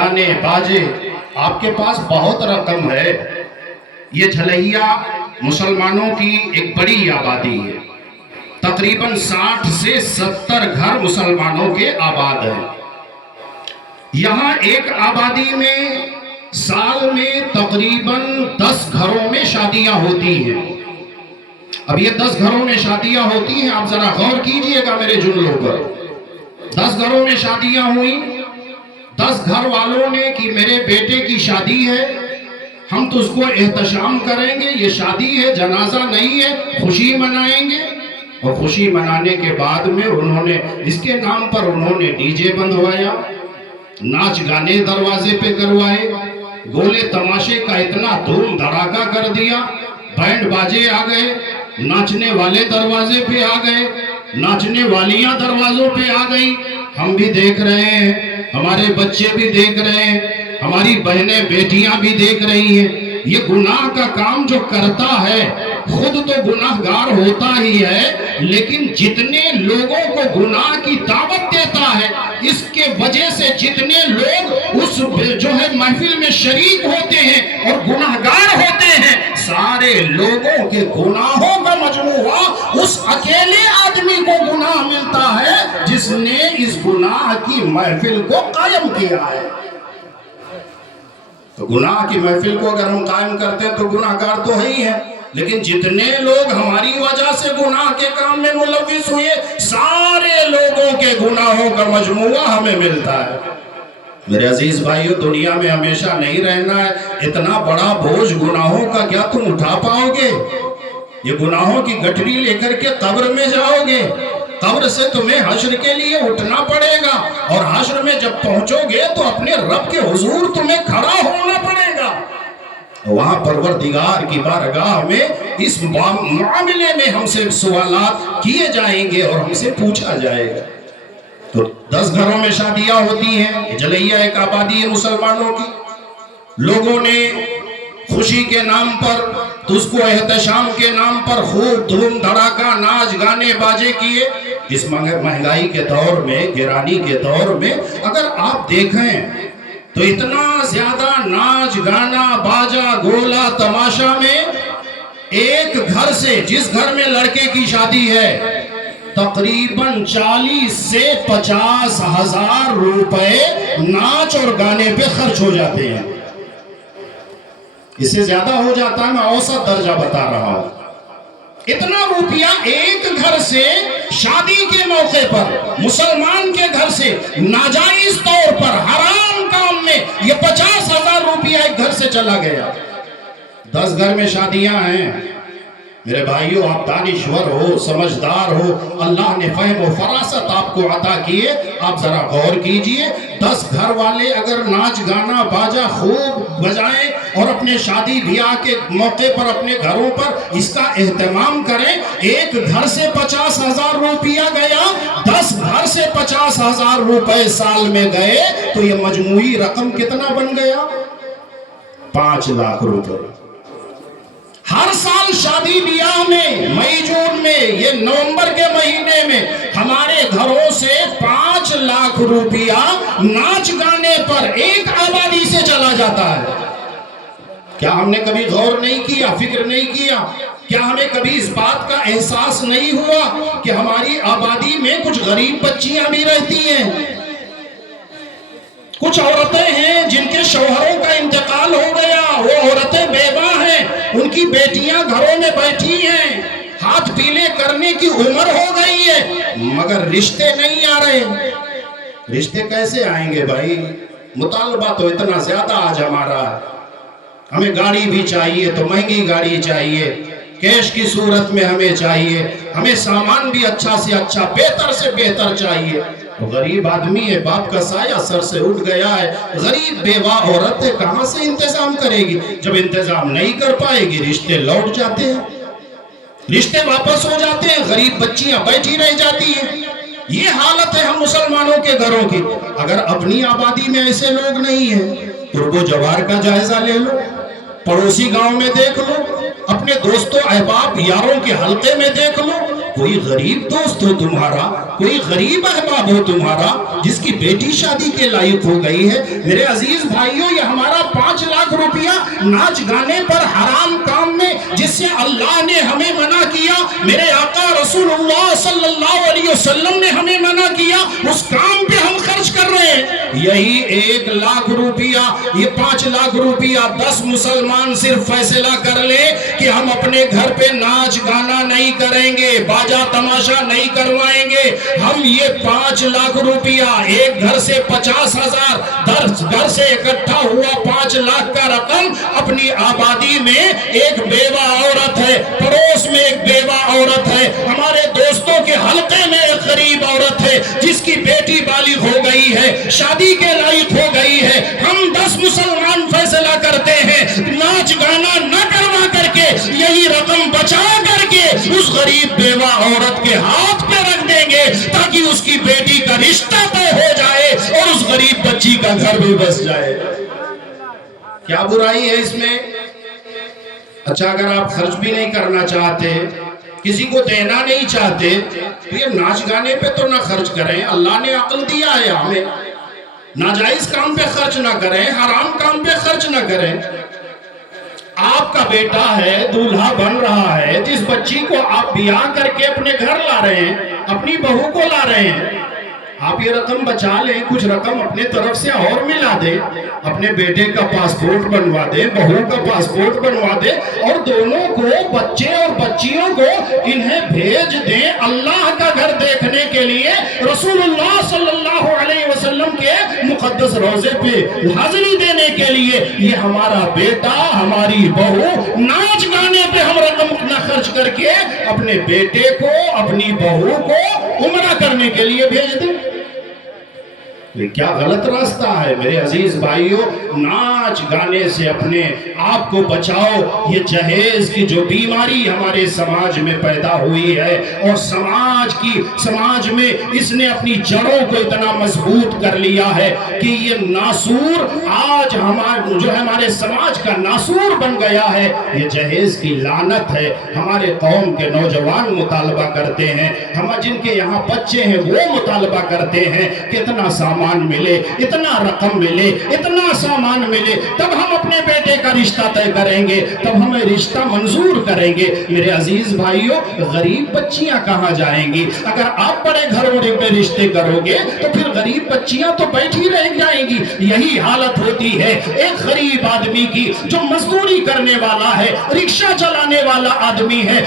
گانے باجے، آپ کے پاس بہت رقم ہے۔ یہ جھلیا مسلمانوں کی ایک بڑی آبادی ہے، تقریباً 60 سے 70 گھر مسلمانوں کے آباد ہیں۔ یہاں ایک آبادی میں سال میں تقریباً 10 گھروں میں شادیاں ہوتی ہیں۔ اب یہ 10 گھروں میں شادیاں ہوتی ہیں، آپ ذرا غور کیجئے گا میرے جملوں پر۔ 10 گھروں میں شادیاں ہوئیں، 10 گھر والوں نے کہ میرے بیٹے کی شادی ہے، ہم تو اس کو احتشام کریں گے، یہ شادی ہے، جنازہ نہیں ہے، خوشی منائیں گے۔ اور خوشی منانے کے بعد میں انہوں نے اس کے نام پر انہوں نے ڈی جے بندھوایا، ناچ گانے دروازے پہ کروائے، گولے تماشے کا اتنا دھوم دھڑاکا کر دیا، بینڈ باجے آ گئے، ناچنے والے دروازے پہ آ گئے، ناچنے والیاں دروازوں پہ آ گئی۔ ہم بھی دیکھ رہے ہیں، ہمارے بچے بھی دیکھ رہے ہیں، ہماری بہنیں بیٹیاں بھی دیکھ رہی ہیں۔ یہ گناہ کا کام جو کرتا ہے خود تو گناہ گار ہوتا ہی ہے، لیکن جتنے لوگوں کو گناہ کی دعوت دیتا ہے، اس کے وجہ سے جتنے لوگ اس جو ہے محفل میں شریک ہوتے ہیں اور گناہ گار ہوتے ہیں، سارے لوگوں کے گناہوں کا مجموعہ اس اکیلے آدمی کو گناہ ملتا ہے جس نے اس گناہ کی محفل کو قائم کیا ہے۔ تو گناہ کی محفل کو اگر ہم قائم کرتے ہیں تو گناہ گار تو ہی ہیں، لیکن جتنے لوگ ہماری وجہ سے گناہ کے کام میں ملوث ہوئے، سارے لوگوں کے گناہوں کا مجموعہ ہمیں ملتا ہے۔ میرے عزیز بھائیو، دنیا میں ہمیشہ نہیں رہنا ہے، اتنا بڑا بوجھ گناہوں کا کیا تم اٹھا پاؤ گے؟ یہ گناہوں کی گٹھری لے کر کے قبر میں جاؤ گے، قبر سے تمہیں حشر کے لیے اٹھنا پڑے گا، اور حشر میں جب پہنچو گے تو اپنے رب کے حضور تمہیں کھڑا ہونا پڑے گا۔ وہاں پروردگار کی بارگاہ میں اس معاملے میں ہم سے سوالات کیے جائیں گے اور ہم سے پوچھا جائے گا۔ تو 10 گھروں میں شادیاں ہوتی ہیں، جلیا ایک آبادی ہے مسلمانوں کی۔ لوگوں نے خوشی کے نام پر تو اس کو احتشام کے نام پر خوب دھوم دھڑاکا ناچ گانے باجے کیے۔ اس مہنگائی کے دور میں، گرانی کے دور میں اگر آپ دیکھیں تو اتنا زیادہ ناچ گانا باجا گولا تماشا میں ایک گھر سے، جس گھر میں لڑکے کی شادی ہے، تقریباً 40 سے 50 ہزار روپے ناچ اور گانے پہ خرچ ہو جاتے ہیں۔ اس سے زیادہ ہو جاتا ہے، میں اوسط درجہ بتا رہا ہوں۔ اتنا روپیہ ایک گھر سے شادی کے موقع پر، مسلمان کے گھر سے ناجائز طور پر حرام کام میں یہ 50,000 روپیہ ایک گھر سے چلا گیا۔ 10 گھر میں شادیاں ہیں۔ میرے بھائیوں، آپ دانشور ہو، سمجھدار ہو، اللہ نے فہم و فراست آپ کو عطا کیے، آپ ذرا غور کیجئے۔ 10 گھر والے اگر ناچ گانا باجا خوب بجائیں اور اپنے شادی بیاہ کے موقع پر اپنے گھروں پر اس کا اہتمام کریں، ایک گھر سے 50,000 روپیہ گیا، 10 گھر سے 50,000 روپے سال میں گئے، تو یہ مجموعی رقم کتنا بن گیا؟ 5 لاکھ روپے۔ ہر سال شادی بیاہ میں، مئی جون میں، یہ نومبر کے مہینے میں ہمارے گھروں سے 5 لاکھ روپیہ ناچ گانے پر ایک آبادی سے چلا جاتا ہے۔ کیا ہم نے کبھی غور نہیں کیا، فکر نہیں کیا؟ کیا ہمیں کبھی اس بات کا احساس نہیں ہوا کہ ہماری آبادی میں کچھ غریب بچیاں بھی رہتی ہیں؟ کچھ عورتیں ہیں جن کے شوہروں کا انتقال ہو گیا، وہ عورتیں بیوہ ہیں، ان کی بیٹیاں گھروں میں بیٹھی ہیں، ہاتھ پیلے کرنے کی عمر ہو گئی ہے، مگر رشتے نہیں آ رہے۔ رشتے کیسے آئیں گے بھائی؟ مطالبہ تو اتنا زیادہ آج ہمارا ہے، ہمیں گاڑی بھی چاہیے تو مہنگی گاڑی چاہیے، کیش کی صورت میں ہمیں چاہیے، ہمیں سامان بھی اچھا سے اچھا، بہتر سے بہتر چاہیے۔ غریب آدمی ہے، باپ کا سایہ سر سے اٹھ گیا ہے، غریب بیوہ عورت ہے، کہاں سے انتظام کرے گی؟ جب انتظام نہیں کر پائے گی، رشتے لوٹ جاتے ہیں، رشتے واپس ہو جاتے ہیں، غریب بچیاں بیٹھی رہ جاتی ہیں۔ یہ حالت ہے ہم مسلمانوں کے گھروں کی۔ اگر اپنی آبادی میں ایسے لوگ نہیں ہیں، قرب و جوار کا جائزہ لے لو، پڑوسی گاؤں میں دیکھ لو، اپنے دوستوں احباب یاروں کے حلقے میں دیکھ لو، کوئی غریب دوست ہو تمہارا، کوئی غریب احباب ہو تمہارا جس کی بیٹی شادی کے لائق ہو گئی ہے، میرے عزیز بھائیوں یہ ہمارا 5 لاکھ روپیہ ناچ گانے پر حرام کام میں جس سے اللہ نے ہمیں منع کیا، میرے آقا رسول اللہ صلی اللہ علیہ وسلم نے ہمیں منع کیا، اس کام پہ ہم خرچ کر رہے ہیں۔ یہی 1 لاکھ روپیہ، یہ 5 لاکھ روپیہ 10 مسلمان صرف فیصلہ کر لے کہ ہم اپنے گھر پہ ناچ گانا نہیں کریں گے، باجا تماشا نہیں کروائیں گے، ہم یہ 5 لاکھ روپیہ ایک گھر سے 50,000 10 گھر سے اکٹھا ہوا 5 لاکھ کا رقم اپنی آبادی میں ایک بیوہ عورت ہے، پڑوس میں ایک بیوہ عورت ہے، ہمارے دوستوں کے حلقے میں ایک غریب عورت ہے جس کی بیٹی بالغ ہو گئی ہے، شادی کے لائق ہو گئی ہے، ہم 10 مسلمان فیصلہ کرتے ہیں ناچ گانا نہ کروا کر کے یہی رقم بچا کر کے اس غریب بیوہ عورت کے ہاتھ پہ رکھ دیں گے تاکہ اس کی بیٹی کا رشتہ طے ہو جائے اور اس غریب بچی کا گھر بھی بس جائے۔ کیا برائی ہے اس میں؟ اچھا اگر آپ خرچ بھی نہیں کرنا چاہتے، کسی کو دینا نہیں چاہتے تو یہ ناچ گانے پہ تو نہ خرچ کریں، اللہ نے عقل دیا ہے ہمیں، ناجائز کام پہ خرچ نہ کریں، حرام کام پہ خرچ نہ کریں۔ آپ کا بیٹا ہے، دولہا بن رہا ہے، جس بچی کو آپ بیاہ کر کے اپنے گھر لا رہے ہیں، اپنی بہو کو لا رہے ہیں، آپ یہ رقم بچا لیں، کچھ رقم اپنے طرف سے اور ملا دیں، اپنے بیٹے کا پاسپورٹ بنوا دیں، بہو کا پاسپورٹ بنوا دیں اور دونوں کو، بچے اور بچیوں کو انہیں بھیج دیں اللہ کا گھر دیکھنے کے لیے، رسول اللہ صلی اللہ علیہ وسلم کے مقدس روضے پہ حاضری دینے کے لیے۔ یہ ہمارا بیٹا، ہماری بہو، ناچ گانے پہ ہم رقم نہ خرچ کر کے اپنے بیٹے کو، اپنی بہو کو عمرہ کرنے کے لیے بھیج دیں۔ یہ کیا غلط راستہ ہے میرے عزیز بھائیوں؟ ناچ گانے سے اپنے آپ کو بچاؤ۔ یہ جہیز کی جو بیماری ہمارے سماج میں پیدا ہوئی ہے اور سماج میں اس نے اپنی جڑوں کو اتنا مضبوط کر لیا ہے کہ یہ ناسور آج ہمارے سماج کا ناسور بن گیا ہے۔ یہ جہیز کی لعنت ہے۔ ہمارے قوم کے نوجوان مطالبہ کرتے ہیں، ہم جن کے یہاں بچے ہیں وہ مطالبہ کرتے ہیں کہ اتنا سامان ملے، اتنا رقم ملے، اتنا سامان ملے، تب ہم اپنے بیٹے کا رشتہ طے کریں گے، تب ہمیں رشتہ منظور کریں گے۔ میرے عزیز بھائیوں، غریب بچیاں کہاں جائیں گی؟ اگر آپ بڑے گھروں میں رشتے کرو گے تو پھر غریب بچیاں تو بیٹھی رہ جائیں گی۔ یہی حالت ہوتی ہے ایک غریب آدمی کی جو مزدوری کرنے والا ہے، رکشہ چلانے والا آدمی ہے،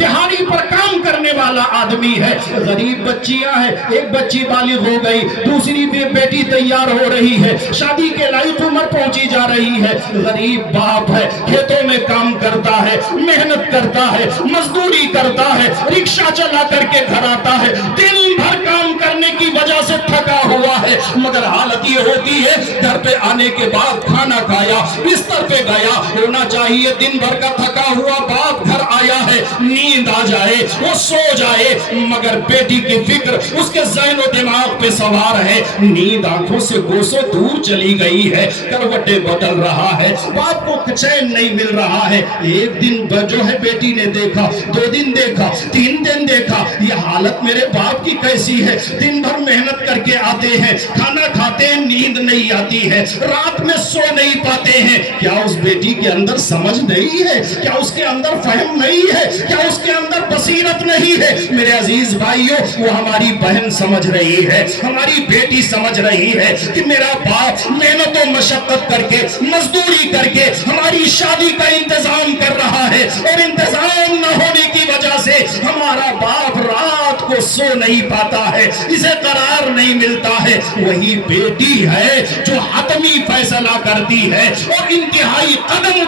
دہاڑی پر کام کرنے والا آدمی ہے، غریب بچیاں ہیں، ایک بچی بالغ ہو گئی، دوسری بیٹی تیار ہو رہی ہے، شادی کے لائق عمر پہنچی جا رہی ہے، غریب باپ ہے، کھیتوں میں کام کرتا ہے، محنت کرتا ہے، مزدوری کرتا ہے، رکشہ چلا کر کے گھر آتا ہے، دن بھر کام کرنے کی وجہ سے تھکا ہوا ہے، مگر حالت یہ ہوتی ہے گھر پہ آنے کے بعد کھانا کھایا، بستر پہ گیا، ہونا چاہیے دن بھر کا تھکا ہوا باپ گھر آیا ہے، نیند آ جائے، وہ سو جائے، مگر بیٹی کی فکر اس کے ذہن و دماغ پہ سوار ہے، نیند آنکھوں سے کوسوں دور چلی گئی ہے، کروٹیں بدل رہا ہے، باپ کو چین نہیں مل رہا ہے۔ ایک دن جو ہے بیٹی نے دیکھا، 2 دن دیکھا، 3 دن دیکھا، یہ حالت میرے باپ کی کیسی ہے؟ دن بھر محنت کر کے آتے ہیں، کھانا کھاتے ہیں، نیند نہیں آتی ہے، رات میں سو نہیں پاتے ہیں۔ کیا اس بیٹی کے اندر سمجھ نہیں ہے؟ کیا اس کے اندر فہم نہیں ہے؟ کیا اس کے اندر بصیرت نہیں ہے؟ میرے عزیز بھائیوں، وہ ہماری بہن سمجھ رہی ہے، ہماری بیٹی سمجھ رہی ہے کہ میرا باپ محنت و مشقت کر کے، مزدوری کر کے ہماری شادی کا انتظام کر رہا ہے، اور انتظام نہ ہونے کی وجہ سے ہمارا باپ رات کو سو نہیں پاتا ہے، اسے قرار نہیں ملتا ہے۔ وہی بیٹی ہے جو حتمی فیصلہ کرتی ہے اور انتہائی قدم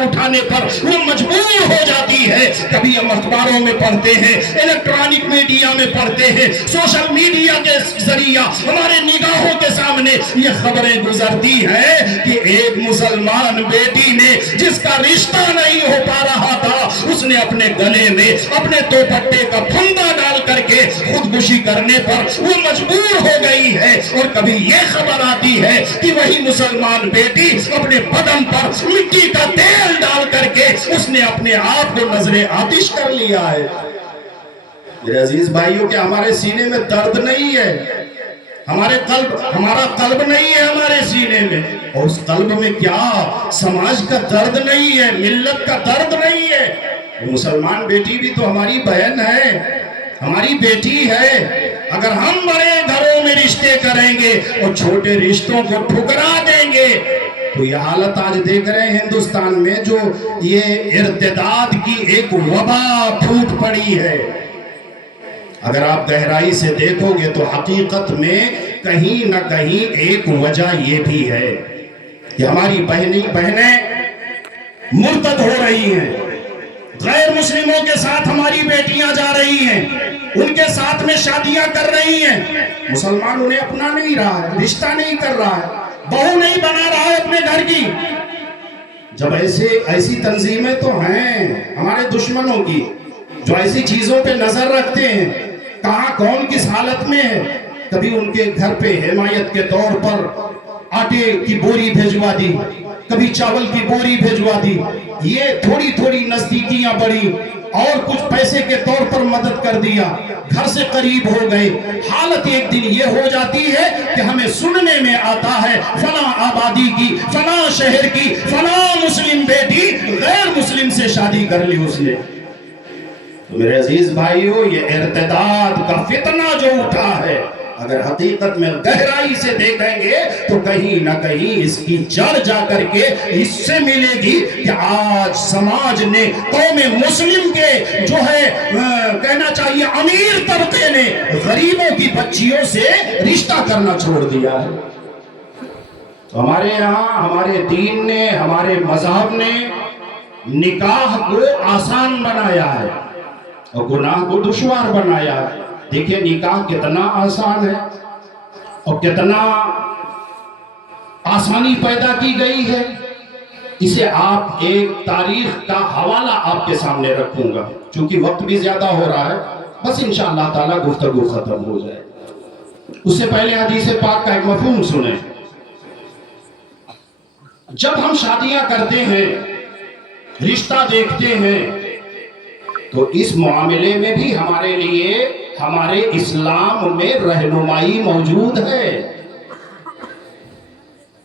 اٹھانے پر وہ مجبور ہو جاتی ہے۔ کبھی ہم اخباروں میں پڑھتے ہیں، الیکٹرانک میڈیا میں پڑھتے ہیں، سوشل میڈیا کے ذریعہ ہمارے نگاہوں کے سامنے یہ خبریں گزرتی ہیں کہ ایک مسلمان بیٹی نے جس کا رشتہ نہیں ہو پا رہا تھا، اس نے اپنے گلے میں اپنے دوپٹے کا پھندا ڈال کر کے خودکشی کرنے پر وہ مجبور ہو گئی ہے۔ اور کبھی یہ خبر آتی ہے کہ وہی مسلمان بیٹی اپنے بدن پر مٹی کا تیل ڈال کر کے اس نے اپنے آپ کو نظر آتش کر لیا ہے۔ میرے عزیز بھائیوں کہ ہمارے سینے میں درد نہیں ہے، ہمارا قلب نہیں ہے ہمارے سینے میں، اور اس قلب میں کیا سماج کا درد نہیں ہے، ملت کا درد نہیں ہے۔ وہ مسلمان بیٹی بھی تو ہماری بہن ہے، ہماری بیٹی ہے۔ اگر ہم بڑے گھروں میں رشتے کریں گے اور چھوٹے رشتوں کو ٹھکرا دیں گے تو یہ حالت آج دیکھ رہے ہیں ہندوستان میں، جو یہ ارتداد کی ایک وبا پھوٹ پڑی ہے۔ اگر آپ گہرائی سے دیکھو گے تو حقیقت میں کہیں نہ کہیں ایک وجہ یہ بھی ہے کہ ہماری بہنیں مرتد ہو رہی ہیں، غیر مسلموں کے ساتھ ہماری بیٹیاں جا رہی ہیں، ان کے ساتھ میں شادیاں کر رہی ہیں۔ مسلمان انہیں اپنا نہیں رہا ہے، رشتہ نہیں کر رہا ہے، بہو نہیں بنا رہا ہے اپنے گھر کی۔ جب ایسی تنظیمیں تو ہیں ہمارے دشمنوں کی جو ایسی چیزوں پہ نظر رکھتے ہیں، کہاں کون کس حالت میں ہے، کبھی ان کے گھر پہ حمایت کے طور پر آٹے کی بوری بھیجوا دی، کبھی چاول کی بوری بھیجوا دی، یہ تھوڑی تھوڑی نزدیکیاں بڑھی، اور کچھ پیسے کے طور پر مدد کر دیا، گھر سے قریب ہو گئے۔ حالت ایک دن یہ ہو جاتی ہے کہ ہمیں سننے میں آتا ہے فلاں آبادی کی، فلاں شہر کی، فلاں مسلم بیٹی غیر مسلم سے شادی کر لی اس نے۔ تو میرے عزیز بھائیو، یہ ارتداد کا فتنہ جو اٹھا ہے، اگر حقیقت میں گہرائی سے دیکھیں گے تو کہیں نہ کہیں اس کی جڑ جا کر کے اس سے ملے گی کہ آج سماج نے قوم مسلم کے جو ہے کہنا چاہیے امیر طبقے نے غریبوں کی بچیوں سے رشتہ کرنا چھوڑ دیا ہے۔ تو ہمارے یہاں ہمارے دین نے، ہمارے مذہب نے نکاح کو آسان بنایا ہے اور گناہ کو دشوار بنایا ہے۔ دیکھیں نکاح کتنا آسان ہے اور کتنا آسانی پیدا کی گئی ہے۔ اسے آپ ایک تاریخ کا حوالہ آپ کے سامنے رکھوں گا، چونکہ وقت بھی زیادہ ہو رہا ہے، بس انشاءاللہ تعالی گفتگو ختم ہو جائے۔ اس سے پہلے حدیث پاک کا ایک مفہوم سنیں۔ جب ہم شادیاں کرتے ہیں، رشتہ دیکھتے ہیں، تو اس معاملے میں بھی ہمارے لیے ہمارے اسلام میں رہنمائی موجود ہے۔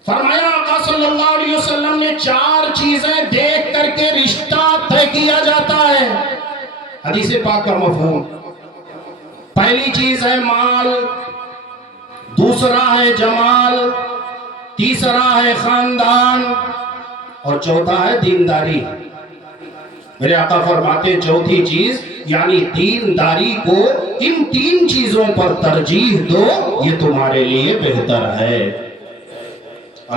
فرمایا آقا صلی اللہ علیہ وسلم نے 4 چیزیں دیکھ کر کے رشتہ طے کیا جاتا ہے۔ حدیث پاک کا مفہوم، پہلی چیز ہے مال، دوسرا ہے جمال، تیسرا ہے خاندان، اور چوتھا ہے دینداری۔ میرے آقا فرماتے ہیں چوتھی چیز یعنی دینداری کو ان 3 چیزوں پر ترجیح دو، یہ تمہارے لیے بہتر ہے۔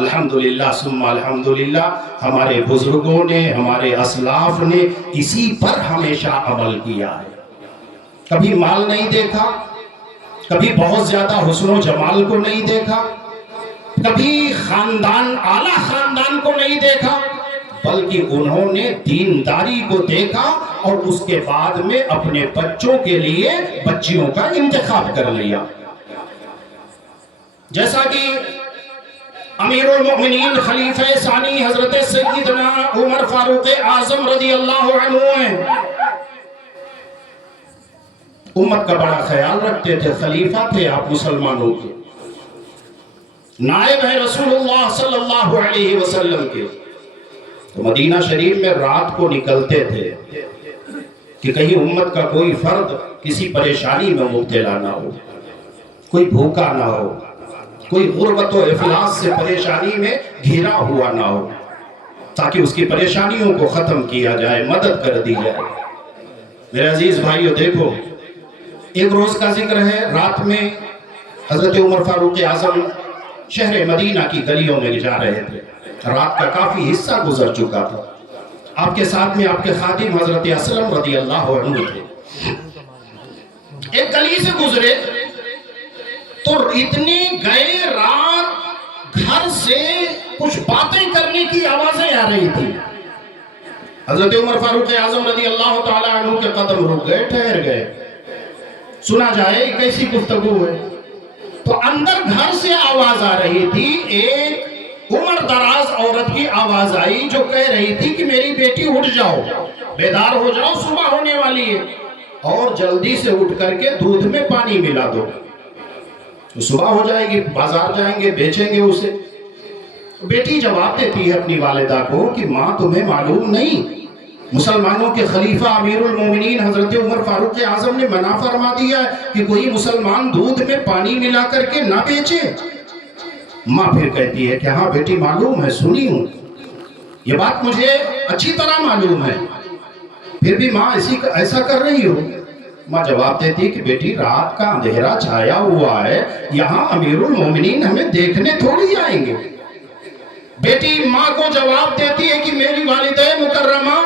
الحمدللہ ثم الحمدللہ، ہمارے بزرگوں نے، ہمارے اسلاف نے اسی پر ہمیشہ عمل کیا ہے۔ کبھی مال نہیں دیکھا، کبھی بہت زیادہ حسن و جمال کو نہیں دیکھا، کبھی خاندان، اعلیٰ خاندان کو نہیں دیکھا، بلکہ انہوں نے دینداری کو دیکھا اور اس کے بعد میں اپنے بچوں کے لیے بچیوں کا انتخاب کر لیا۔ جیسا کہ امیر المؤمنین خلیفہ ثانی حضرت سیدنا عمر فاروق اعظم رضی اللہ عنہ ہیں، امت کا بڑا خیال رکھتے تھے، خلیفہ تھے آپ مسلمانوں کے، نائب ہے رسول اللہ صلی اللہ علیہ وسلم کے۔ تو مدینہ شریف میں رات کو نکلتے تھے کہ کہیں امت کا کوئی فرد کسی پریشانی میں مبتلا نہ ہو، کوئی بھوکا نہ ہو، کوئی غربت و افلاس سے پریشانی میں گھرا ہوا نہ ہو، تاکہ اس کی پریشانیوں کو ختم کیا جائے، مدد کر دی جائے۔ میرے عزیز بھائیو دیکھو، ایک روز کا ذکر ہے، رات میں حضرت عمر فاروق اعظم شہر مدینہ کی گلیوں میں جا رہے تھے، رات کا کافی حصہ گزر چکا تھا، آپ کے ساتھ میں آپ کے خادم حضرت اسلم رضی اللہ عنہ تھے۔ ایک گلی سے گزرے تو اتنی گئے رات گھر سے کچھ باتیں کرنے کی آوازیں آ رہی تھی۔ حضرت عمر فاروق اعظم رضی اللہ تعالی عنہ کے قدم رک گئے، ٹھہر گئے، سنا جائے کیسی گفتگو ہے۔ تو اندر گھر سے آواز آ رہی تھی، ایک عمر دراز عورت کی آواز آئی جو کہہ رہی تھی کہ میری بیٹی اٹھ جاؤ، بیدار ہو جاؤ، صبح ہونے والی ہے۔ اور جلدی سے اٹھ کر کے دودھ میں پانی ملا دو، تو صبح ہو جائے گی، بازار جائیں گے بیچیں گے اسے۔ بیٹی جواب دیتی ہے اپنی والدہ کو کہ ماں تمہیں معلوم نہیں، مسلمانوں کے خلیفہ امیر المومنین حضرت عمر فاروق اعظم نے منع فرما دیا ہے کہ کوئی مسلمان دودھ میں پانی ملا کر کے نہ بیچے۔ ماں پھر کہتی ہے کہ ہاں بیٹی معلوم ہے، سنی ہوں، یہ بات مجھے اچھی طرح معلوم ہے، پھر بھی ماں ایسا کر رہی ہو؟ ماں جواب دیتی ہے کہ بیٹی رات کا اندھیرا چھایا ہوا ہے، یہاں امیر المومنین ہمیں دیکھنے تھوڑی آئیں گے۔ بیٹی ماں کو جواب دیتی ہے کہ میری والدہ مکرمہ،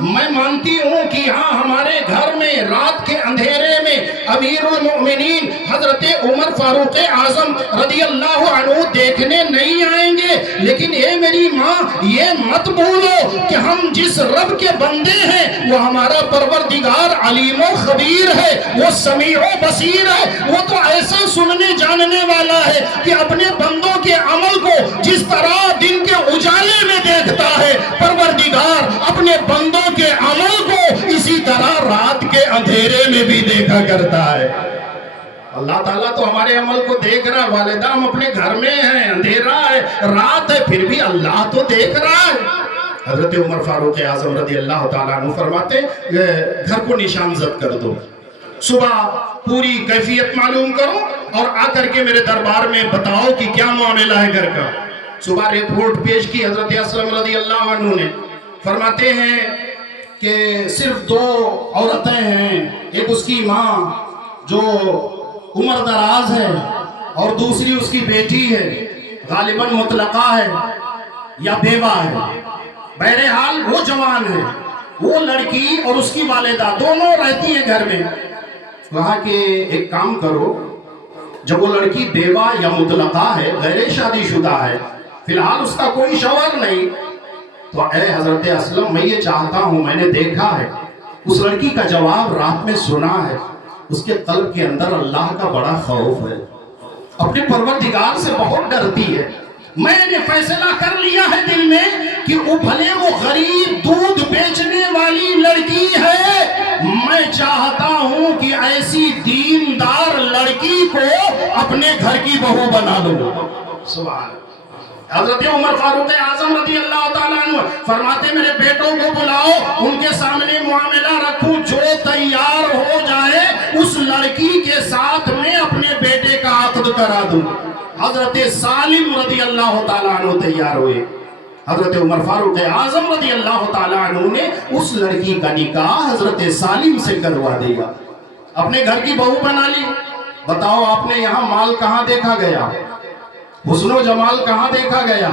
میں مانتی ہوں کہ ہاں ہمارے گھر میں رات کے اندھیرے میں امیر المؤمنین حضرت عمر فاروق اعظم رضی اللہ عنہ دیکھنے نہیں آئیں گے، لیکن اے میری ماں یہ مت بھولو کہ ہم جس رب کے بندے ہیں وہ ہمارا پروردگار علیم و خبیر ہے، وہ سمیع و بصیر ہے، وہ تو ایسا سننے جاننے والا ہے کہ اپنے بندوں کے عمل کو جس طرح دن کے اجالے میں دیکھتا ہے، پروردگار اپنے بندوں کے عمل کو اسی طرح رات کے اندھیرے میں بھی دیکھا کرتا ہے۔ اللہ تعالیٰ تو ہمارے عمل کو دیکھ رہا ہے، والدہ ہم اپنے گھر میں ہیں، اندھیرا ہے، رات ہے، پھر بھی اللہ تو دیکھ رہا ہے۔ حضرت عمر فاروق اعظم رضی اللہ تعالیٰ عنہ فرماتے گھر کو نشان زد کر دو، صبح پوری کیفیت معلوم کرو اور آ کر کے میرے دربار میں بتاؤ کہ کیا معاملہ ہے گھر کا۔ صبح رپورٹ پیش کی حضرت اسلم رضی اللہ عنہ نے، فرماتے ہیں کہ صرف 2 عورتیں ہیں، ایک اس کی ماں جو عمر دراز ہے اور دوسری اس کی بیٹی ہے، غالباً مطلقہ ہے یا بیوہ ہے، بہرحال وہ جوان ہے، وہ لڑکی اور اس کی والدہ دونوں رہتی ہیں گھر میں۔ وہاں کے ایک کام کرو، جب وہ لڑکی بیوہ یا مطلقہ ہے، غیر شادی شدہ ہے، فی الحال اس کا کوئی شوہر نہیں، تو اے حضرت اسلم میں یہ چاہتا ہوں، میں نے دیکھا ہے اس لڑکی کا جواب رات میں سنا ہے، اس کے قلب کے اندر اللہ کا بڑا خوف ہے، اپنے پروردگار سے بہت ڈرتی ہے، میں نے فیصلہ کر لیا ہے دل میں کہ وہ بھلے وہ غریب دودھ بیچنے والی لڑکی ہے، میں چاہتا ہوں کہ ایسی دیندار لڑکی کو اپنے گھر کی بہو بنا دوں۔ سبحان اللہ۔ حضرت عمر فاروق اعظم رضی اللہ تعالیٰ عنہ فرماتے میرے بیٹوں کو بلاؤ، ان کے سامنے معاملہ رکھوں، جو تیار ہو جائے اس لڑکی کے ساتھ میں اپنے بیٹے کا عقد کرا دوں۔ حضرت سالم رضی اللہ تعالیٰ عنہ تیار ہوئے، حضرت عمر فاروق اعظم رضی اللہ تعالیٰ عنہ نے اس لڑکی کا نکاح حضرت سالم سے کروا دیا، اپنے گھر کی بہو بنا لی۔ بتاؤ آپ نے یہاں مال کہاں دیکھا گیا، حسن و جمال کہاں دیکھا گیا،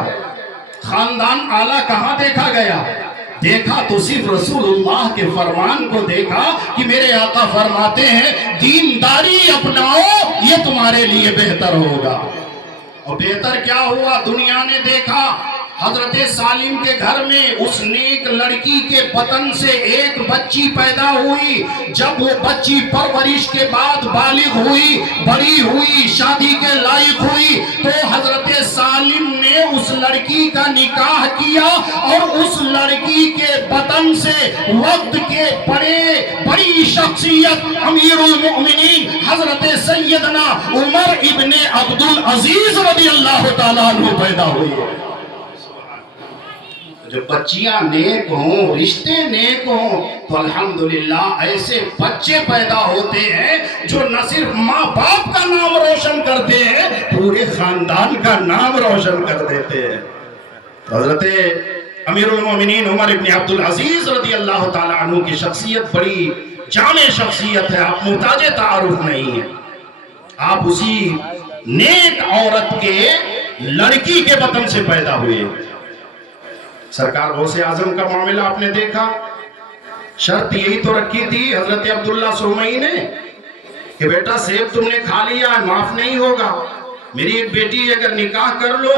خاندان اعلیٰ کہاں دیکھا گیا؟ دیکھا تو صرف رسول اللہ کے فرمان کو دیکھا کہ میرے آقا فرماتے ہیں دینداری اپناؤ، یہ تمہارے لیے بہتر ہوگا۔ اور بہتر کیا ہوا؟ دنیا نے دیکھا حضرت سالم کے گھر میں اس نیک لڑکی کے بطن سے ایک بچی پیدا ہوئی، جب وہ بچی پرورش کے بعد بالغ ہوئی، بڑی ہوئی، شادی کے لائق ہوئی، تو حضرت سالم نے اس لڑکی کا نکاح کیا اور اس لڑکی کے بطن سے وقت کے بڑی شخصیت امیر المؤمنین حضرت سیدنا عمر ابن عبدالعزیز رضی اللہ تعالیٰ عنہ پیدا ہوئی۔ جب بچیاں نیک ہوں، رشتے نیک ہوں، تو الحمدللہ ایسے بچے پیدا ہوتے ہیں جو نہ صرف ماں باپ کا نام روشن کرتے ہیں، پورے خاندان کا نام روشن کر دیتے ہیں۔ حضرت امیر المومنین عمر ابن عبدالعزیز رضی اللہ تعالیٰ عنہ کی شخصیت بڑی جامع شخصیت ہے، آپ محتاج تعارف نہیں ہیں، آپ اسی نیک عورت کے لڑکی کے بطن سے پیدا ہوئے۔ سرکار غوث اعظم کا معاملہ آپ نے دیکھا، شرط یہی تو رکھی تھی حضرت عبداللہ سرمئی نے کہ بیٹا سیب تم نے کھا لیا ہے، معاف نہیں ہوگا، میری ایک بیٹی اگر نکاح کر لو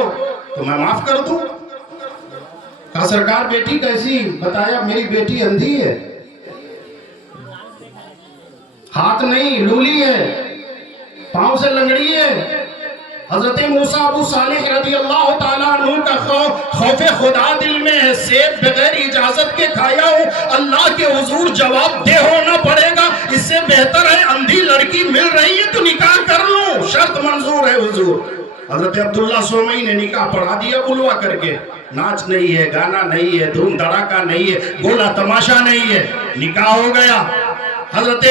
تو میں معاف کر دوں۔ کہا سرکار بیٹی کیسی؟ بتایا میری بیٹی اندھی ہے، ہاتھ نہیں لولی ہے، پاؤں سے لنگڑی ہے۔ حضرت موسیٰ ابو صالح رضی اللہ تعالیٰ عنہ کا خوف خدا دل میں ہے، سیب بغیر اجازت کے کھایا ہوں، اللہ کے حضور جواب دہ ہونا پڑے گا، اس سے بہتر ہے اندھی لڑکی مل رہی ہے تو نکاح کر لوں، شرط منظور ہے حضور۔ حضرت عبداللہ سومئی نے نکاح پڑھا دیا بلوا کر کے، ناچ نہیں ہے، گانا نہیں ہے، دھوم دھڑاکا نہیں ہے، گولا تماشا نہیں ہے، نکاح ہو گیا۔ حضرت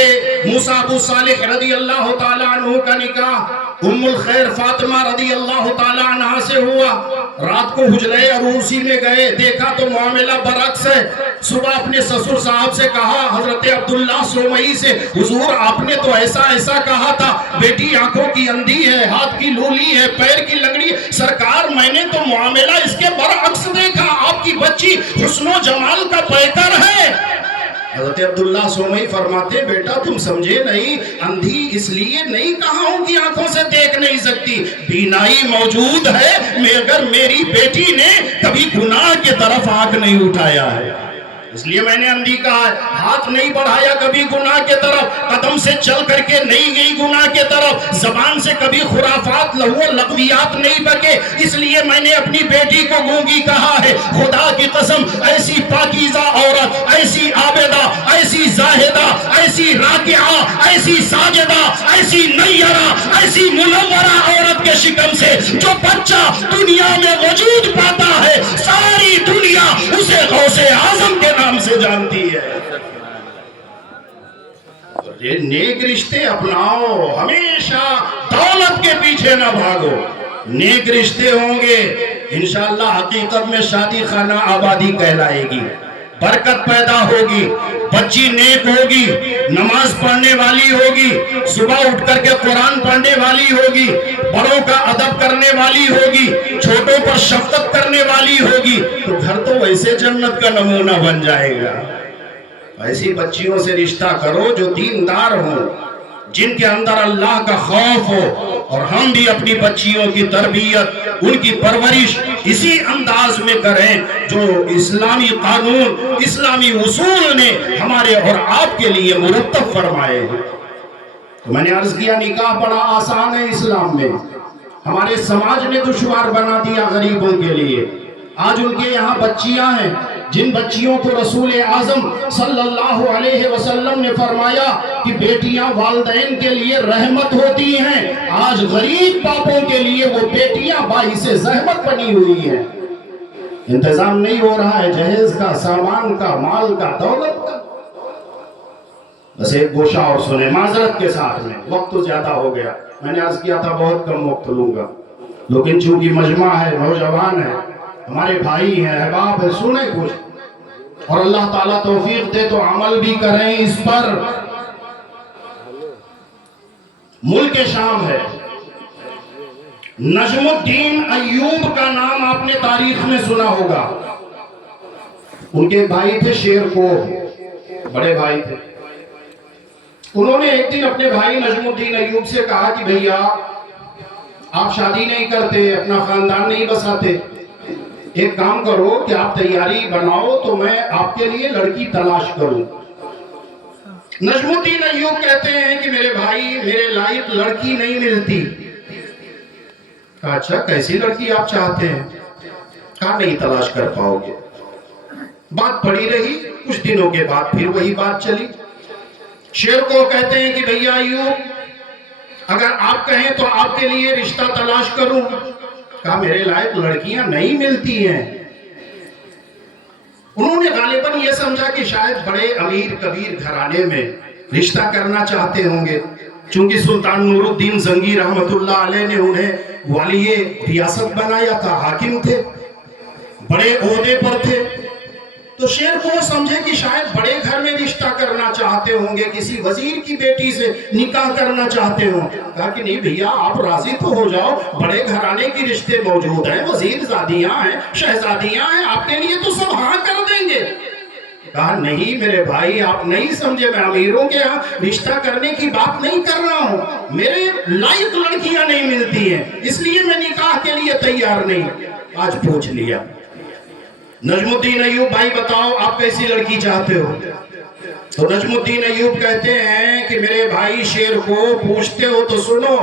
موسیٰ ابو صالح رضی اللہ تعالیٰ عنہ کا نکاح ام الخیر فاطمہ رضی اللہ تعالیٰ عنہ سے ہوا۔ رات کو حجرے عروسی میں گئے، دیکھا تو معاملہ برعکس ہے۔ صبح اپنے سسر صاحب سے کہا، حضرت عبداللہ سومئی سے، حضور آپ نے تو ایسا ایسا کہا تھا، بیٹی آنکھوں کی اندھی ہے، ہاتھ کی لولی ہے، پیر کی لنگڑی ہے، سرکار میں نے تو معاملہ اس کے برعکس دیکھا، آپ کی بچی حسن و جمال کا پیکر ہے۔ حضرت عبداللہ سومئی فرماتے، بیٹا تم سمجھے نہیں، اندھی اس لیے نہیں کہا ہوں کہ آنکھوں سے دیکھ نہیں سکتی، بینائی موجود ہے، مگر میری بیٹی نے کبھی گناہ کے طرف آنکھ نہیں اٹھایا ہے، اس لیے میں نے اندھی کہا ہے، ہاتھ نہیں بڑھایا کبھی گناہ کے طرف، قدم سے چل کر کے نہیں گئی گناہ کے طرف، زبان سے کبھی خرافات لہو لغویات نہیں بکے، اس لیے میں نے اپنی بیٹی کو گونگی کہا ہے۔ خدا کی قسم ایسی پاکیزہ عورت، ایسی عابدہ، ایسی زاہدہ، ایسی راکعہ، ایسی ساجدہ، ایسی نیرہ، ایسی منورہ عورت کے شکم سے جو بچہ دنیا میں وجود پاتا ہے، ساری دنیا اسے غوث اعظم کے نام سے جانتی ہے۔ یہ نیک رشتے اپناؤ، ہمیشہ دولت کے پیچھے نہ بھاگو، نیک رشتے ہوں گے انشاءاللہ حقیقت میں شادی خانہ آبادی کہلائے گی، برکت پیدا ہوگی، بچی نیک ہوگی، نماز پڑھنے والی ہوگی، صبح اٹھ کر کے قرآن پڑھنے والی ہوگی، بڑوں کا ادب کرنے والی ہوگی، چھوٹوں پر شفقت کرنے والی ہوگی، تو گھر تو ویسے جنت کا نمونہ بن جائے گا۔ ایسی بچیوں سے رشتہ کرو جو دیندار ہوں، جن کے اندر اللہ کا خوف ہو، اور ہم بھی اپنی بچیوں کی تربیت، ان کی پرورش اسی انداز میں کریں جو اسلامی قانون، اسلامی اصول نے ہمارے اور آپ کے لیے مرتب فرمائے ہیں۔ تو میں نے عرض کیا نکاح بڑا آسان ہے اسلام میں، ہمارے سماج نے دشوار بنا دیا غریبوں کے لیے۔ آج ان کے یہاں بچیاں ہیں جن بچیوں کو رسول اعظم صلی اللہ علیہ وسلم نے فرمایا کہ بیٹیاں والدین کے لیے رحمت ہوتی ہیں، آج غریب باپوں کے لیے وہ بیٹیاں باعث زحمت بنی ہوئی ہیں۔ انتظام نہیں ہو رہا ہے جہیز کا، سامان کا، مال کا، دولت کا۔ بس ایک گوشہ اور سنیں معذرت کے ساتھ میں، وقت تو زیادہ ہو گیا، میں نے عرض کیا تھا بہت کم وقت لوں گا، لیکن چونکہ مجمع ہے، نوجوان ہے، ہمارے بھائی ہیں، احباب ہیں، سنیں کچھ، اور اللہ تعالیٰ توفیق دے تو عمل بھی کریں اس پر۔ ملک شام ہے، نجم الدین ایوب کا نام آپ نے تاریخ میں سنا ہوگا، ان کے بھائی تھے شیر کو، بڑے بھائی تھے۔ انہوں نے ایک دن اپنے بھائی نجم الدین ایوب سے کہا کہ بھیا آپ شادی نہیں کرتے، اپنا خاندان نہیں بساتے، ایک کام کرو کہ آپ تیاری بناؤ تو میں آپ کے لیے لڑکی تلاش کروں۔ نجم الدین ایوب کہتے ہیں کہ میرے بھائی میرے لائق لڑکی نہیں ملتی۔ کہا اچھا کیسی لڑکی آپ چاہتے ہیں؟ کہا نہیں تلاش کر پاؤ گے۔ بات پڑی رہی، کچھ دنوں کے بعد پھر وہی بات چلی۔ شیر کو کہتے ہیں کہ بھیا ایوب اگر آپ کہیں تو آپ کے لیے رشتہ تلاش کروں۔ کہا میرے لائق لڑکیاں نہیں ملتی ہیں۔ انہوں نے غالباً یہ سمجھا کہ شاید بڑے امیر کبیر گھرانے میں رشتہ کرنا چاہتے ہوں گے، چونکہ سلطان نور الدین زنگی رحمت اللہ علیہ نے انہیں والی ریاست بنایا تھا، حاکم تھے، بڑے عہدے پر تھے، تو شیر کو وہ سمجھے کہ شاید بڑے گھر میں رشتہ کرنا چاہتے ہوں گے، کسی وزیر کی بیٹی سے نکاح کرنا چاہتے ہوں۔ کہا کہ نہیں بھیا آپ راضی تو ہو جاؤ، بڑے گھرانے کی رشتے موجود ہیں، وزیر زادیاں ہیں، شہزادیاں ہیں، آپ کے لیے تو سب ہاں کر دیں گے۔ کہا نہیں میرے بھائی آپ نہیں سمجھے، میں امیروں کے ہاں رشتہ کرنے کی بات نہیں کر رہا ہوں، میرے لائق لڑکیاں نہیں ملتی ہیں، اس لیے میں نکاح کے لیے تیار نہیں۔ آج پوچھ لیا نجم الدین ایوب بھائی بتاؤ آپ کیسی لڑکی چاہتے ہو؟ تو نجم الدین ایوب کہتے ہیں کہ میرے بھائی شیر کو پوچھتے ہو تو سنو،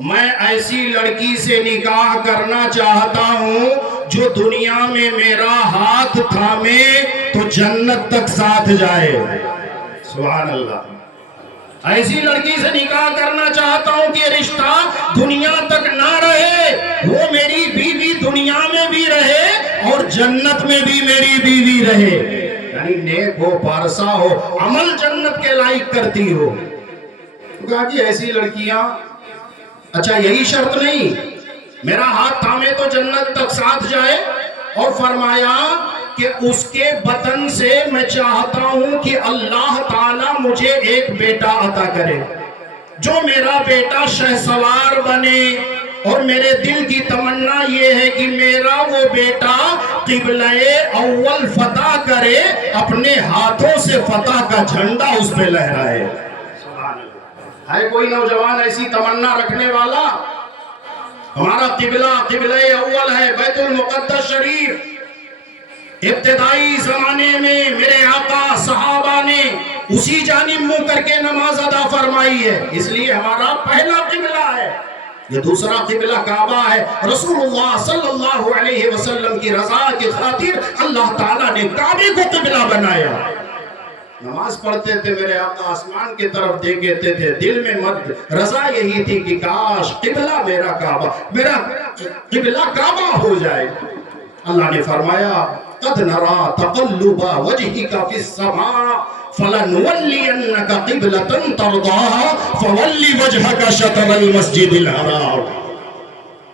میں ایسی لڑکی سے نکاح کرنا چاہتا ہوں جو دنیا میں میرا ہاتھ تھامے تو جنت تک ساتھ جائے۔ سبحان اللہ۔ ایسی لڑکی سے نکاح کرنا چاہتا ہوں کہ رشتہ دنیا تک نہ رہے، وہ میری بیوی دنیا میں بھی رہے اور جنت میں بھی میری بیوی رہے، یعنی نیک ہو، پارسا ہو، عمل جنت کے لائق کرتی ہو۔ کہا کہ ایسی لڑکیاں، اچھا یہی شرط نہیں، میرا ہاتھ تھامے تو جنت تک ساتھ جائے، اور فرمایا کہ اس کے بطن سے میں چاہتا ہوں کہ اللہ تعالیٰ مجھے ایک بیٹا عطا کرے، جو میرا بیٹا شہسوار بنے، اور میرے دل کی تمنا یہ ہے کہ میرا وہ بیٹا قبلہ اول فتح کرے، اپنے ہاتھوں سے فتح کا جھنڈا اس پہ لہرائے۔ ہے کوئی نوجوان ایسی تمنا رکھنے والا؟ ہمارا قبلہ اول ہے بیت المقدس شریف۔ ابتدائی زمانے میں میرے آقا صحابہ نے اسی جانب منہ کر کے نماز ادا فرمائی ہے، اس لیے ہمارا پہلا قبلہ ہے۔ یہ دوسرا قبلہ کعبہ ہے، رسول اللہ صلی اللہ علیہ وسلم کی رضا کی خاطر اللہ تعالیٰ نے کعبے کو قبلہ بنایا۔ نماز پڑھتے تھے میرے آقا آسمان کی طرف دیکھتے تھے، دل میں مد رضا یہی تھی کہ کاش قبلہ میرا قبلہ کعبہ ہو جائے۔ اللہ نے فرمایا قد نرا تقلب وجهك في السماء فلنولينك قبلة ترضاها فول وجهك شطر المسجد الحرام۔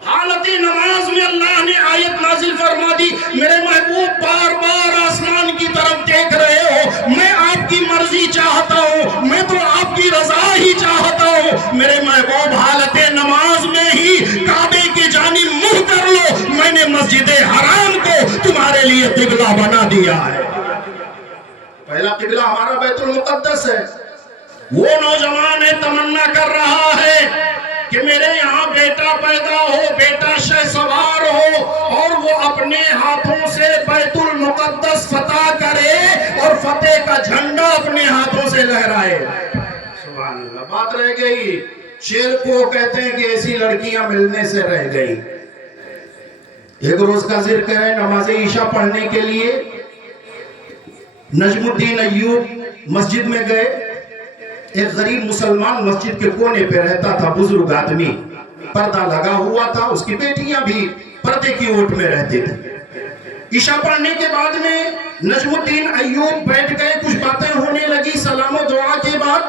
حالت نماز میں اللہ نے آیت نازل فرما دی، میرے محبوب بار بار آسمان کی طرف دیکھ رہے ہو، میں آپ کی مرضی چاہتا ہوں، میں تو آپ کی رضا ہی چاہتا ہوں، میرے محبوب حالت نماز میں ہی کعبے کی جانب منہ کر لو، میں نے مسجد حرام کو تمہارے لیے قبلہ بنا دیا ہے۔ پہلا قبلہ ہمارا بیت المقدس ہے۔ وہ نوجوان تمنا کر رہا ہے کہ میرے یہاں بیٹا پیدا ہو، بیٹا شہسوار ہو، اور وہ اپنے ہاتھوں سے بیت المقدس فتح کرے اور فتح کا جھنڈا اپنے ہاتھوں سے لہرائے۔ سبحان اللہ، بات رہ گئی۔ شیر کو کہتے ہیں کہ ایسی لڑکیاں ملنے سے رہ گئی۔ ایک روز کا ذکر ہے، نماز عشاء پڑھنے کے لیے نجم الدین ایوب مسجد میں گئے۔ ایک غریب مسلمان مسجد کے کونے پہ رہتا تھا، بزرگ آدمی، پردہ لگا ہوا تھا، اس کی بیٹیاں بھی پردے کی اوٹ میں رہتے تھے۔ عشاء پڑھنے کے بعد میں نجم الدین ایوب بیٹھ گئے، کچھ باتیں ہونے لگی، سلام و دعا کے بعد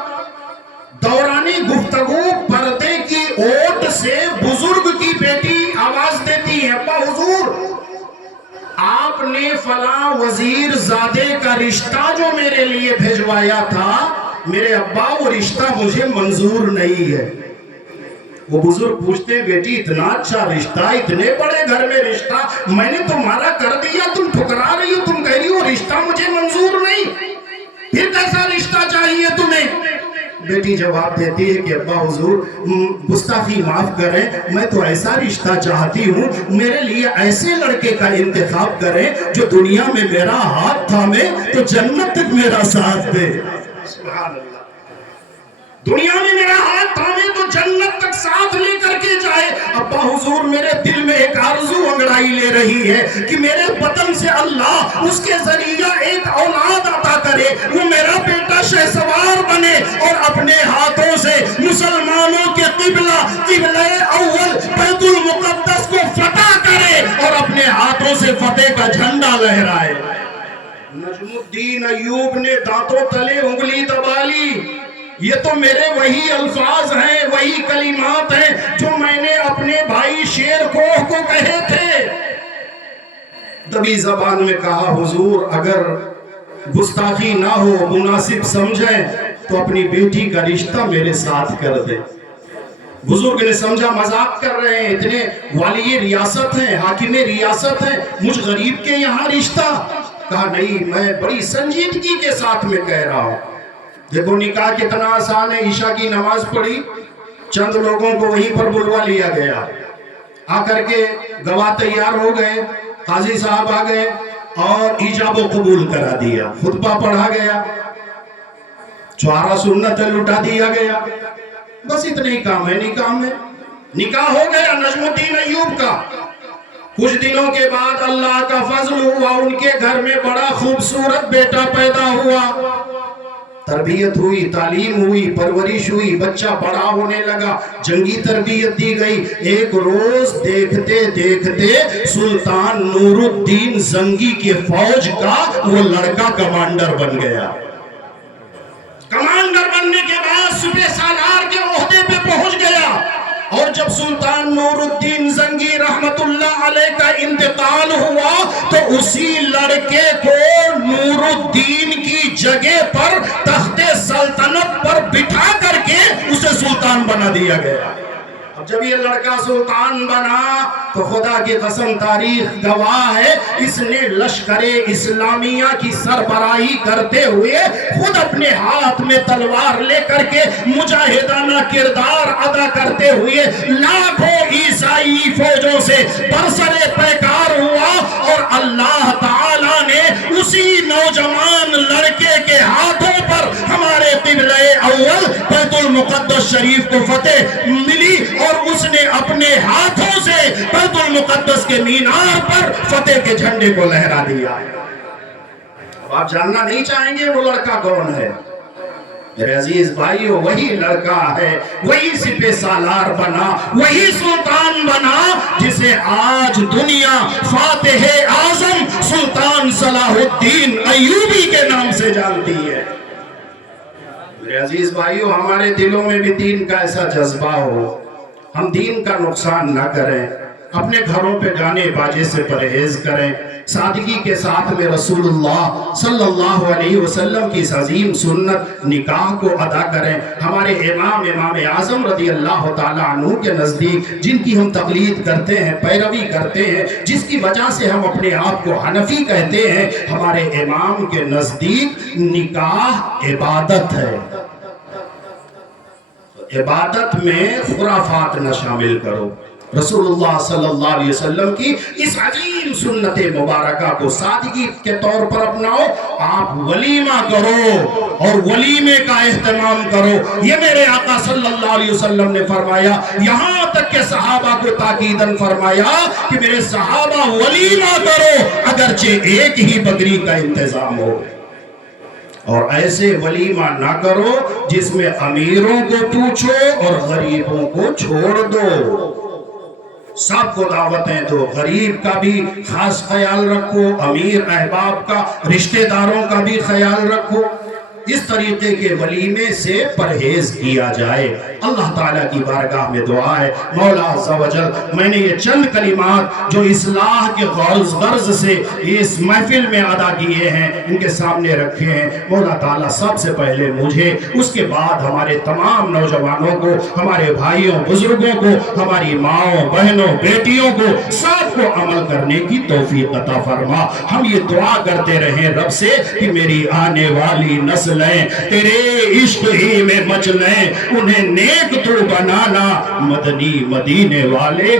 دوران گفتگو پردے کی اوٹ سے بزرگ کی بیٹی آواز دیتی ہے، ابا حضور آپ نے فلاں وزیر زادے کا رشتہ جو میرے لیے بھیجوایا تھا، میرے ابا وہ رشتہ مجھے منظور نہیں ہے۔ وہ بزرگ پوچھتے ہیں بیٹی اتنا اچھا رشتہ، اتنے بڑے گھر میں رشتہ میں نے تمہارا کر دیا، تم ٹھکرا رہی ہو، تم کہہ رہی ہو رشتہ مجھے منظور نہیں، پھر کیسا رشتہ چاہیے تمہیں؟ بیٹی جواب دیتی ہے کہ ابا حضور گستاخی معاف کریں، میں تو ایسا رشتہ چاہتی ہوں، میرے لیے ایسے لڑکے کا انتخاب کریں جو دنیا میں میرا ہاتھ تھامے تو جنت تک میرا ساتھ دے۔ سبحان اللہ، دنیا میں میرا ہاتھ تھامے تو جنت تک ساتھ لے کر کے جائے۔ ابا حضور میرے دل میں ایک آرزو انگڑائی لے رہی ہے کہ میرے بطن سے اللہ اس کے ذریعہ ایک اولاد عطا کرے، وہ میرا بیٹا شہسوار بنے اور اپنے ہاتھوں سے مسلمانوں کے قبلہ اول بیت المقدس کو فتح کرے اور اپنے ہاتھوں سے فتح کا جھنڈا لہرائے۔ نجم الدین ایوب نے دانتوں تلے انگلی دبا لی، یہ تو میرے وہی الفاظ ہیں، وہی کلمات ہیں جو میں نے اپنے بھائی شیر کوہ کو کہے تھے۔ دبی زبان میں کہا حضور اگر گستاخی نہ ہو، مناسب سمجھیں تو اپنی بیٹی کا رشتہ میرے ساتھ کر دے۔ بزرگ نے سمجھا مذاق کر رہے ہیں، اتنے والی ریاست ہیں، حاکم ریاست ہیں، مجھ غریب کے یہاں رشتہ؟ کہا نہیں، میں بڑی سنجیدگی کے ساتھ میں کہہ رہا ہوں۔ دیکھو نکاح کتنا آسان ہے، عشاء کی نماز پڑھی، چند لوگوں کو وہیں پر بلوا لیا گیا، آ کر کے گواہ تیار ہو گئے، قاضی صاحب آ گئے اور ایجاب و قبول کرا دیا، خطبہ پڑھا گیا، چوارا سنت لٹا دیا گیا، بس اتنے ہی کام ہے نکاح میں۔ نکاح ہو گیا نجم الدین ایوب کا۔ کچھ دنوں کے بعد اللہ کا فضل ہوا، ان کے گھر میں بڑا خوبصورت بیٹا پیدا ہوا۔ تربیت ہوئی، تعلیم ہوئی، پرورش ہوئی، بچہ بڑا ہونے لگا، جنگی تربیت دی گئی۔ ایک روز دیکھتے دیکھتے سلطان نور الدین زنگی کی فوج کا وہ لڑکا کمانڈر بن گیا۔ کمانڈر بننے کے بعد سپہ سالار کے عہدے پہ پہنچ گیا، اور جب سلطان نور الدین زنگی رحمت اللہ علیہ کا انتقال ہوا تو اسی لڑکے کو نور الدین کی جگہ پر تخت سلطنت پر بٹھا کر کے اسے سلطان بنا دیا گیا۔ اب جب یہ لڑکا سلطان بنا تو خدا کی قسم تاریخ گواہ ہے، اس نے لشکر اسلامیہ کی سربراہی کرتے ہوئے خود اپنے ہاتھ میں تلوار لے کر کے مجاہدانہ کردار ادا کرتے ہوئے لاکھوں عیسائی فوجوں سے برسر پیکار ہوا، اور اللہ تعالیٰ نے اسی نوجوان لڑکے کے ہاتھوں پر ہمارے قبلہ اول بیت المقدس شریف کو فتح ملی، اور اس نے اپنے ہاتھوں سے بیت المقدس کے مینار پر فتح کے جھنڈے کو لہرا دیا۔ آپ جاننا نہیں چاہیں گے وہ لڑکا کون ہے؟ میرے عزیز بھائیو، وہی لڑکا ہے، وہی سپہ سالار بنا، وہی سلطان بنا جسے آج دنیا فاتح اعظم سلطان صلاح الدین ایوبی کے نام سے جانتی ہے۔ میرے عزیز بھائیو، ہمارے دلوں میں بھی دین کا ایسا جذبہ ہو، ہم دین کا نقصان نہ کریں، اپنے گھروں پہ گانے باجے سے پرہیز کریں، سادگی کے ساتھ میں رسول اللہ صلی اللہ علیہ وسلم کی عظیم سنت نکاح کو ادا کریں۔ ہمارے امام اعظم رضی اللہ تعالیٰ عنہ کے نزدیک جن کی ہم تقلید کرتے ہیں، پیروی کرتے ہیں، جس کی وجہ سے ہم اپنے آپ کو حنفی کہتے ہیں، ہمارے امام کے نزدیک نکاح عبادت ہے۔ عبادت میں خرافات نہ شامل کرو۔ رسول اللہ صلی اللہ علیہ وسلم کی اس عظیم سنت مبارکہ کو سادگی کے طور پر اپناؤ۔ آپ ولیمہ کرو اور ولیمے کا اہتمام کرو۔ یہ میرے آقا صلی اللہ علیہ وسلم نے فرمایا، یہاں تک کہ صحابہ کو تاکیداً فرمایا کہ میرے صحابہ ولیمہ کرو، اگرچہ ایک ہی بکری کا انتظام ہو، اور ایسے ولیمہ نہ کرو جس میں امیروں کو پوچھو اور غریبوں کو چھوڑ دو۔ سب کو دعوتیں دو، غریب کا بھی خاص خیال رکھو، امیر احباب کا، رشتہ داروں کا بھی خیال رکھو۔ اس طریقے کے ولیمے سے پرہیز کیا جائے۔ اللہ تعالیٰ کی بارگاہ میں دعا ہے، مولا عز و جل، میں نے یہ چند کلمات جو اصلاح کے غرض سے اس محفل میں ادا کیے ہیں ان کے سامنے رکھے ہیں۔ مولا تعالیٰ سب سے پہلے مجھے، اس کے بعد ہمارے تمام نوجوانوں کو، ہمارے بھائیوں بزرگوں کو، ہماری ماؤں بہنوں بیٹیوں کو، سب کو عمل کرنے کی توفیق عطا فرما۔ ہم یہ دعا کرتے رہیں رب سے کہ میری آنے والی نسلیں تیرے عشق ہی میں مچلیں، انہیں نیک تو بنانا، مدنی مدینے والے